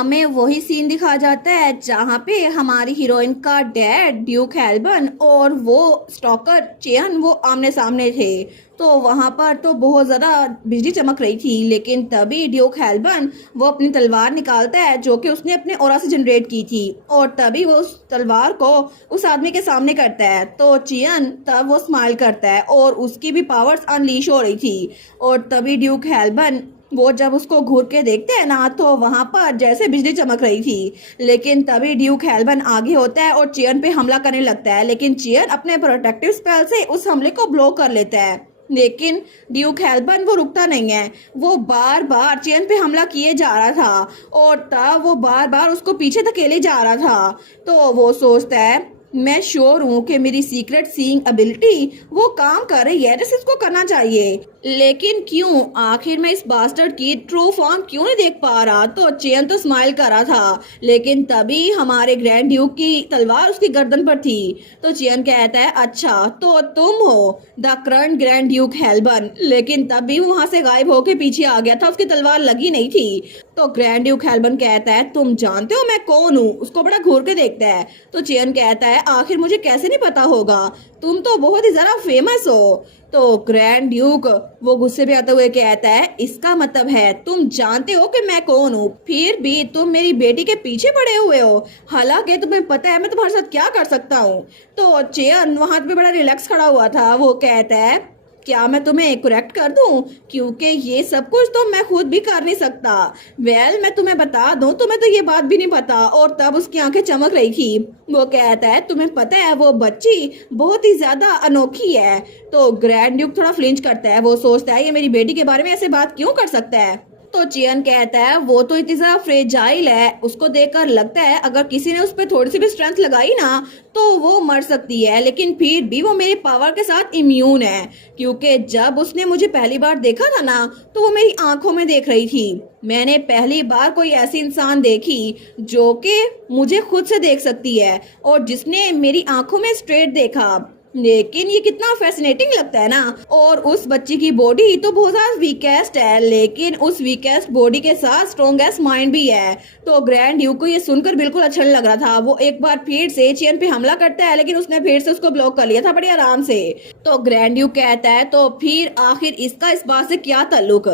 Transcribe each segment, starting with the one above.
हमें वही सीन दिखाया जाता है जहाँ पे हमारी हीरोइन का डैड ड्यूक हेल्बन और वो स्टॉकर चेयन वो आमने सामने थे। तो वहाँ पर तो बहुत ज़्यादा बिजली चमक रही थी, लेकिन तभी ड्यूक हेल्बन वो अपनी तलवार निकालता है जो कि उसने अपने ऑरा से जनरेट की थी, और तभी वो उस तलवार को उस आदमी के सामने करता है। तो चियन तब वो स्माइल करता है और उसकी भी पावर्स अनलीश हो रही थी। और तभी ड्यूक हेल्बन वो जब उसको घूर के देखते हैं ना, तो वहां पर जैसे बिजली चमक रही थी। लेकिन तभी ड्यूक हेल्बन आगे होता है और चियन पे हमला करने लगता है, लेकिन चियन अपने प्रोटेक्टिव स्पेल से उस हमले को ब्लॉक कर लेता है। लेकिन ड्यूक हेल्बन वो रुकता नहीं है, वो बार बार चियन पे हमला किए जा रहा था और तब वो बार बार उसको पीछे धकेले जा रहा था। तो वो सोचता है मैं श्योर हूँ कि मेरी सीक्रेट सीइंग एबिलिटी वो काम कर रही है जैसे इसको करना चाहिए, लेकिन क्यों आखिर मैं इस बास्टर्ड की ट्रू फॉर्म क्यों नहीं देख पा रहा। तो चेन तो स्माइल कर रहा था, लेकिन तभी हमारे ग्रैंड ड्यूक की तलवार उसकी गर्दन पर थी। तो चेन कहता है अच्छा तो तुम हो द करंट ग्रैंड ड्यूक हेल्बन, लेकिन तभी वहां से गायब होके पीछे आ गया था, उसकी तलवार लगी नहीं थी। तो ग्रैंड ड्यूक हेल्बन कहता है तुम जानते हो मैं कौन हूँ, उसको बड़ा घूर के देखता है। तो चेन कहता है आखिर मुझे कैसे नहीं पता होगा, तुम तो बहुत ही ज्यादा फेमस हो। तो ग्रैंड ड्यूक वो गुस्से में आते हुए कहता है इसका मतलब है तुम जानते हो कि मैं कौन हूँ, फिर भी तुम मेरी बेटी के पीछे पड़े हुए हो, हालांकि तुम्हें पता है मैं तुम्हारे साथ क्या कर सकता हूँ। तो चेयन वहां पे बड़ा रिलैक्स खड़ा हुआ था, वो कहता है क्या मैं तुम्हें करेक्ट कर दूं, क्योंकि ये सब कुछ तो मैं खुद भी कर नहीं सकता। मैं तुम्हें बता दूं तुम्हें तो ये बात भी नहीं पता। और तब उसकी आंखें चमक रही थी। वो कहता है तुम्हें पता है वो बच्ची बहुत ही ज्यादा अनोखी है। तो ग्रैंड ड्यूक थोड़ा फ्लिंच करता है, वो सोचता है ये मेरी बेटी के बारे में ऐसे बात क्यों कर सकता है। तो चियन कहता है वो तो इतनी ज्यादा फ्रेजाइल है, उसको देखकर लगता है अगर किसी ने उस पर थोड़ी सी भी स्ट्रेंथ लगाई ना तो वो मर सकती है, लेकिन फिर भी वो मेरी पावर के साथ इम्यून है, क्योंकि जब उसने मुझे पहली बार देखा था ना तो वो मेरी आंखों में देख रही थी। मैंने पहली बार कोई ऐसी इंसान देखी जो कि मुझे खुद से देख सकती है और जिसने मेरी आंखों में स्ट्रेट देखा। लेकिन ये कितना फैसिनेटिंग लगता है ना। और उस बच्ची की बॉडी तो बहुत ज्यादा वीकेस्ट है, लेकिन उस वीकेस्ट बॉडी के साथ स्ट्रॉन्गेस्ट माइंड भी है। तो ग्रैंड ड्यूक को ये सुनकर बिल्कुल अच्छा नहीं लग रहा था। वो एक बार फिर से चियन पे हमला करता है, लेकिन उसने फिर से उसको ब्लॉक कर लिया था बड़ी आराम से। तो ग्रैंड ड्यूक कहता है तो फिर आखिर इसका इस बात से क्या ताल्लुक।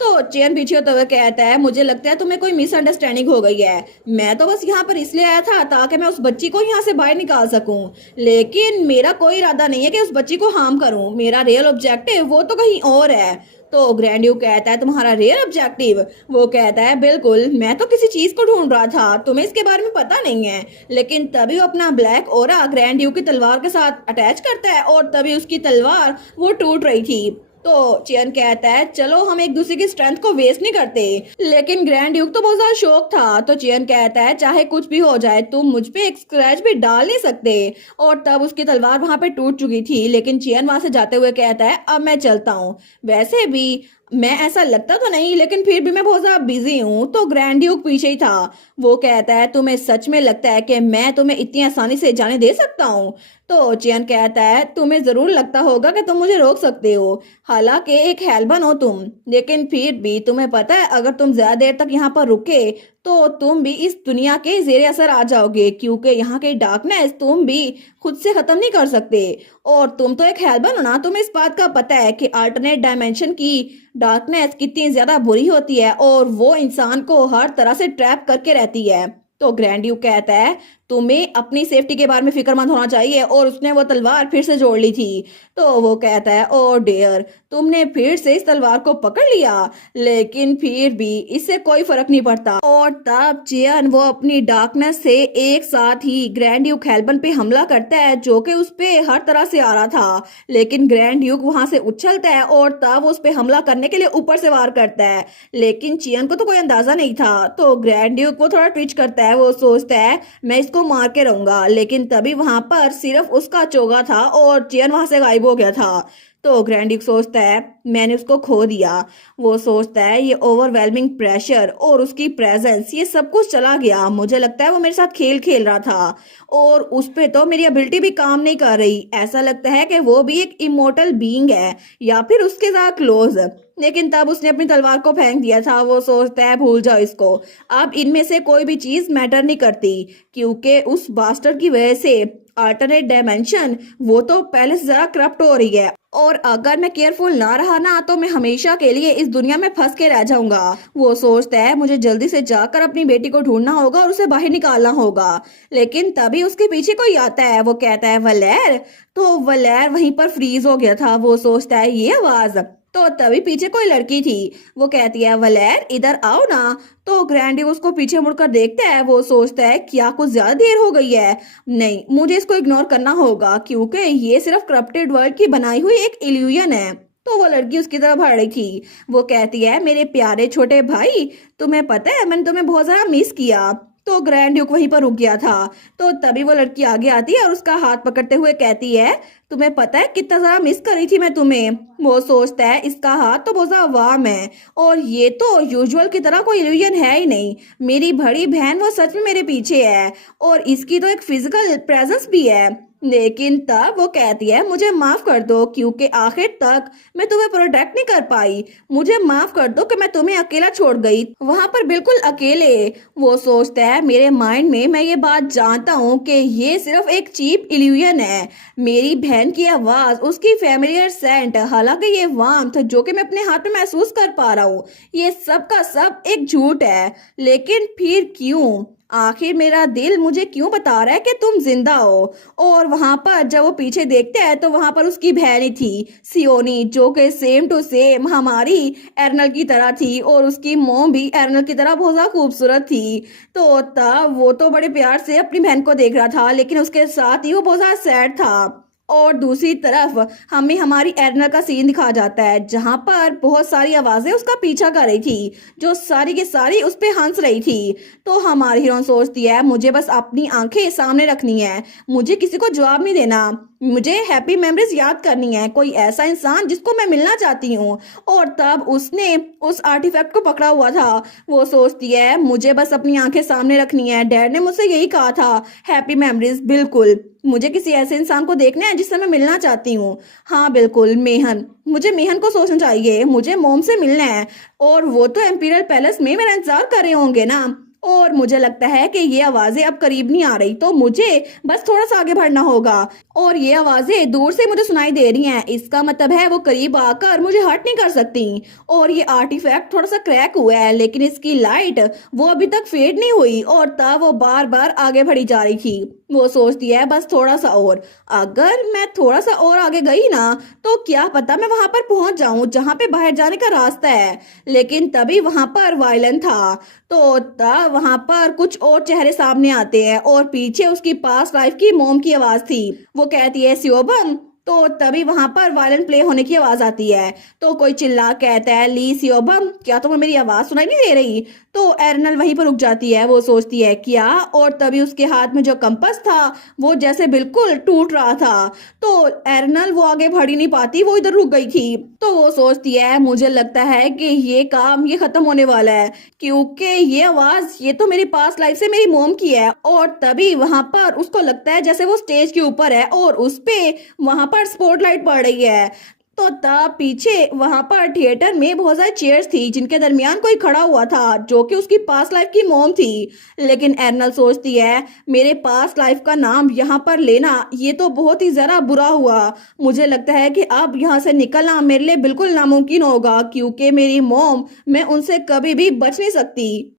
तो चेन पीछे होते हुए कहता है मुझे लगता है तुम्हें कोई मिसअंडरस्टैंडिंग हो गई है, मैं तो बस यहाँ पर इसलिए आया था ताकि मैं उस बच्ची को यहाँ से बाहर निकाल सकूं, लेकिन मेरा कोई इरादा नहीं है कि उस बच्ची को हार्म करूं, मेरा रियल ऑब्जेक्टिव वो तो कहीं और है। तो ग्रैंड ड्यूक कहता है तुम्हारा रियल ऑब्जेक्टिव। वो कहता है बिल्कुल, मैं तो किसी चीज को ढूंढ रहा था, तुम्हें इसके बारे में पता नहीं है। लेकिन तभी वो अपना ब्लैक ओरा ग्रैंड ड्यूक की तलवार के साथ अटैच करता है और तभी उसकी तलवार वो टूट रही थी। तो चियन कहता है चलो हम एक दूसरे की स्ट्रेंथ को वेस्ट नहीं करते, लेकिन ग्रैंड ड्यूक तो बहुत ज्यादा शौक था। तो चियन कहता है चाहे कुछ भी हो जाए तुम मुझ पे एक स्क्रैच भी डाल नहीं सकते। और तब उसकी तलवार वहां पे टूट चुकी थी, लेकिन चियन वहां से जाते हुए कहता है अब मैं चलता हूँ, वैसे भी मैं ऐसा लगता तो नहीं लेकिन फिर भी मैं बहुत ज्यादा बिजी हूँ। तो ग्रैंड ड्यूक पीछे ही था, वो कहता है तुम्हें सच में लगता है कि मैं तुम्हें इतनी आसानी से जाने दे सकता हूँ। तो चियन कहता है तुम्हें जरूर लगता होगा कि तुम मुझे रोक सकते हो, हालांकि एक हेल्बन हो तुम, लेकिन फिर भी तुम्हें पता है अगर तुम ज्यादा देर तक यहाँ पर रुके तो तुम भी इस दुनिया के जेर असर आ जाओगे, क्योंकि यहाँ की डार्कनेस तुम भी खुद से खत्म नहीं कर सकते। और तुम तो एक हेल्बन हो ना, तुम्हें इस बात का पता है कि अल्टरनेट डायमेंशन की डार्कनेस कितनी ज्यादा बुरी होती है और वो इंसान को हर तरह से ट्रैप करके रहती है। तो ग्रैंड ड्यूक कहता है तुम्हें अपनी सेफ्टी के बारे में फिक्रमंद होना चाहिए, और उसने वो तलवार फिर से जोड़ ली थी। तो वो कहता है ओ डियर, तुमने फिर से इस तलवार को पकड़ लिया, लेकिन फिर भी इससे कोई फर्क नहीं पड़ता। और तब चियन वो अपनी डार्कनेस से एक साथ ही ग्रैंड ड्यूक हेल्बन पे हमला करता है, जो कि उस पे हर तरह से आ रहा था, लेकिन ग्रैंड ड्यूक वहां से उछलता है और तब उस पे हमला करने के लिए ऊपर से वार करता है, लेकिन चियन को तो कोई अंदाजा नहीं था। तो ग्रैंड ड्यूक वो थोड़ा ट्विच करता है, वो सोचता है मैं इसको मार के रहूंगा, लेकिन तभी वहां पर सिर्फ उसका चोगा था और चियन वहां से गायब हो गया था। तो ग्रैंड ड्यूक सोचता है मैंने उसको खो दिया। वो सोचता है ये ओवरवेलमिंग प्रेशर और उसकी प्रेजेंस ये सब कुछ चला गया। मुझे लगता है वो मेरे साथ खेल खेल रहा था और उस पे तो मेरी एबिलिटी भी काम नहीं कर रही। ऐसा लगता है कि वो भी एक इमोर्टल बीइंग है या फिर उसके साथ क्लोज। लेकिन तब उसने अपनी तलवार को फेंक दिया था। वो सोचता है भूल जाओ इसको, अब इनमें से कोई भी चीज मैटर नहीं करती क्योंकि उस बास्टर की वजह से अल्टरनेट डायमेंशन वो तो पहले से जरा करप्ट हो रही है और अगर मैं केयरफुल ना रहा ना तो मैं हमेशा के लिए इस दुनिया में फंस के रह जाऊंगा। वो सोचता है मुझे जल्दी से जाकर अपनी बेटी को ढूंढना होगा और उसे बाहर निकालना होगा। लेकिन तभी उसके पीछे कोई आता है। वो कहता है वलेर। तो वलेर वहीं पर फ्रीज हो गया था। वो सोचता है ये आवाज। तो तभी पीछे कोई लड़की थी। वो कहती है वलेर इधर आओ ना। तो ग्रैंडी उसको पीछे मुड़कर देखता है। वो सोचता है क्या कुछ ज्यादा देर हो गई है, नहीं मुझे इसको इग्नोर करना होगा क्योंकि ये सिर्फ करप्टेड वर्ल्ड की बनाई हुई एक इल्यूजन है। तो वो लड़की उसकी तरफ बढ़ रही थी। वो कहती है मेरे प्यारे छोटे भाई, तुम्हें पता है मैंने तुम्हें बहुत ज्यादा मिस किया। तो ग्रैंड ड्यूक वहीं पर रुक गया था। तो तभी वो लड़की आगे आती है और उसका हाथ पकड़ते हुए कहती है तुम्हें पता है कितना ज्यादा मिस कर रही थी मैं तुम्हें। वो सोचता है इसका हाथ तो बहुत ज्यादा वार्म है और ये तो यूजुअल की तरह कोई इल्यूजन है ही नहीं। मेरी बड़ी बहन वो सच में मेरे पीछे है और इसकी तो एक फिजिकल प्रेजेंस भी है। लेकिन तब वो कहती है मुझे माफ कर दो क्योंकि आखिर तक मैं तुम्हें प्रोटेक्ट नहीं कर पाई। मुझे माफ कर दो कि मैं तुम्हें अकेला छोड़ गई वहां पर बिल्कुल अकेले। वो सोचता है मेरे माइंड में मैं ये बात जानता हूँ कि ये सिर्फ एक चीप इल्यूजन है। मेरी बहन की आवाज, उसकी फैमिलियर सेंट, हालांकि ये वार्मथ जो कि मैं अपने हाथ में महसूस कर पा रहा हूँ, ये सब का सब एक झूठ है। लेकिन फिर क्यों? आखिर मेरा दिल मुझे क्यों बता रहा है कि तुम जिंदा हो। और वहां पर जब वो पीछे देखते हैं तो वहां पर उसकी बहन ही थी सियोनी, जो कि सेम टू सेम हमारी एर्नल की तरह थी और उसकी मोम भी एर्नल की तरह बहुत ज्यादा खूबसूरत थी। तो तब वो तो बड़े प्यार से अपनी बहन को देख रहा था लेकिन उसके साथ ही वो बहुत ज्यादा सैड था। और दूसरी तरफ हमें हमारी एर्नल का सीन दिखा जाता है जहां पर बहुत सारी आवाजें उसका पीछा कर रही थी जो सारी की सारी उस पे हंस रही थी। तो हमारी हीरोइन सोचती है मुझे बस अपनी आंखें सामने रखनी है, मुझे किसी को जवाब नहीं देना, मुझे हैप्पी मेमोरीज याद करनी है, कोई ऐसा इंसान जिसको मैं मिलना चाहती हूँ। और तब उसने उस आर्टिफैक्ट को पकड़ा हुआ था। वो सोचती है मुझे बस अपनी आंखें सामने रखनी है, डैड ने मुझसे यही कहा था, हैप्पी मेमोरीज, बिल्कुल मुझे किसी ऐसे इंसान को देखना है जिससे मैं मिलना चाहती हूँ। हाँ बिल्कुल मेहन, मुझे मेहन को सोचना चाहिए, मुझे मोम से मिलना है और वो तो एम्पीरियल पैलेस में मेरा इंतजार कर रहे होंगे ना। और मुझे लगता है कि ये आवाजें अब करीब नहीं आ रही तो मुझे बस थोड़ा सा आगे बढ़ना होगा। और ये आवाजें दूर से मुझे सुनाई दे रही हैं, इसका मतलब है वो करीब आकर मुझे हर्ट नहीं कर सकती। और ये आर्टिफैक्ट थोड़ा सा क्रैक हुआ है लेकिन इसकी लाइट वो अभी तक फेड नहीं हुई और तब वो बार बार आगे बढ़ी जा रही थी। वो सोचती है बस थोड़ा सा और, अगर मैं थोड़ा सा और आगे गई ना तो क्या पता मैं वहां पर पहुंच जाऊं जहां पे बाहर जाने का रास्ता है। लेकिन तभी वहां पर वायलन था। तो तब वहां पर कुछ और चेहरे सामने आते हैं और पीछे उसकी पास्ट लाइफ की मोम की आवाज थी। वो कहती है सियोबम। तो तभी वहां पर वायलेंट प्ले होने की आवाज आती है। तो कोई चिल्ला कहता है ली सियोबम, क्या तुम्हें मेरी आवाज सुनाई नहीं दे रही? तो एर्नल वहीं पर रुक जाती है। वो सोचती है क्या, और तभी उसके हाथ में जो कंपास था वो जैसे बिल्कुल टूट रहा था। तो एर्नल वो आगे बढ़ ही नहीं पाती, वो इधर रुक गई थी। तो वो सोचती है मुझे लगता है कि ये काम ये खत्म होने वाला है क्योंकि ये आवाज ये तो मेरी पास्ट लाइफ से मेरी मोम की है। और तभी वहां पर उसको लगता है जैसे वो स्टेज के ऊपर है और उस पे वहां पर स्पॉटलाइट पड़ रही है। तो तब पीछे वहां पर थिएटर में बहुत सारी चेयर्स थी जिनके दरमियान कोई खड़ा हुआ था जो कि उसकी पास्ट लाइफ की मोम थी। लेकिन एर्नल सोचती है मेरे पास्ट लाइफ का नाम यहाँ पर लेना ये तो बहुत ही जरा बुरा हुआ। मुझे लगता है कि अब यहाँ से निकलना मेरे लिए बिल्कुल नामुमकिन होगा क्योंकि मेरी मोम, मैं उनसे कभी भी बच नहीं सकती।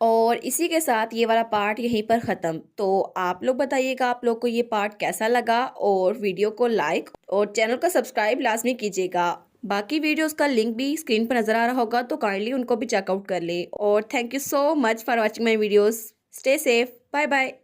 और इसी के साथ ये वाला पार्ट यहीं पर ख़त्म। तो आप लोग बताइएगा आप लोग को ये पार्ट कैसा लगा और वीडियो को लाइक और चैनल को सब्सक्राइब लाजमी कीजिएगा। बाकी वीडियोस का लिंक भी स्क्रीन पर नज़र आ रहा होगा तो काइंडली उनको भी चेकआउट कर ले। और thank you so much for watching my videos. Stay safe, bye bye.